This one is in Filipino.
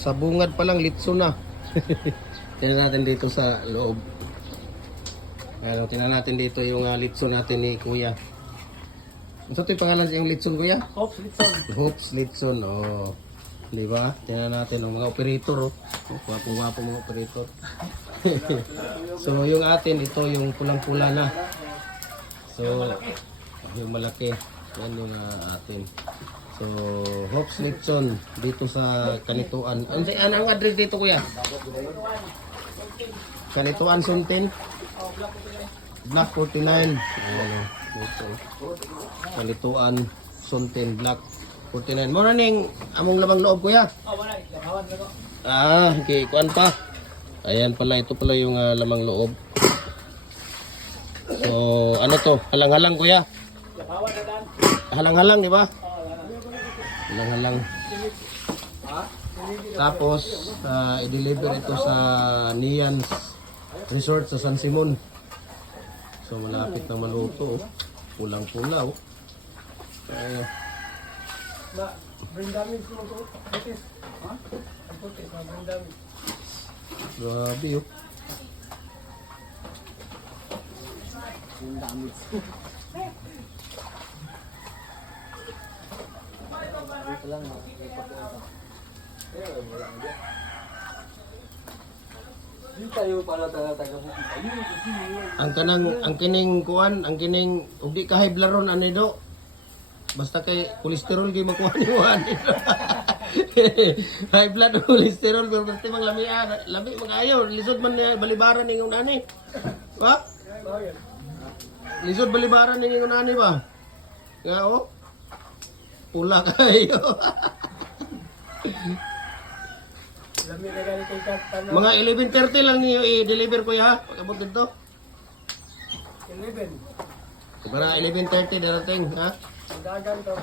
Sa bungad pa lang, litso na. Tingnan natin dito sa loob. Pero tingnan natin dito yung litso natin ni Kuya. Ano ito yung pangalan yung litson, Kuya? Hopes Litson. Hopes Litson, oh. Di ba? Tingnan natin ang mga operator, oh. Wapo-wapo mga operator. So, yung atin, ito yung pulang-pula na. So, yung malaki. Yan yung atin. So, Hopes Litson dito sa Kanituan. Anong address dito, Kuya? Kanituan Suntin? Block 49. Ayan, dito. Kanituan Suntin, Block 49. Morning, among lamang loob, Kuya. Wala. Labawan na ko. Okay, kuan pa. Ayan pala, ito pala yung lamang loob. So, ano to? Halang-halang, Kuya. Labawan na dan. Halang-halang, di ba? Halang-halang. Tapos, i-deliver ito sa Nian's Resort sa San Simon. So, malapit na maluto. Oh. Pulang-pula. Oh. Bring damage mo to. Putis. Ha? Ang putis. Bring damage. Grabe, oh. Bring damage. Ito lang. Hindi tayo pala Ang kining kuan, ang kining ug di ka high blood ron ani do. Basta kay kolesterol kay makuha ni Juan. High blood kolesterol pero basta mang lami magayo lisod man niya balibaran ning unani. Ba? Lisod balibaran ning unani ba? Kaya oh. Pula kayo. Lami na ganito kay Kaptan. Mga 11:30 lang niyo i-deliver ko ya. Pagabot dito. 11. Para 11:30 darating, ha? Dagan to.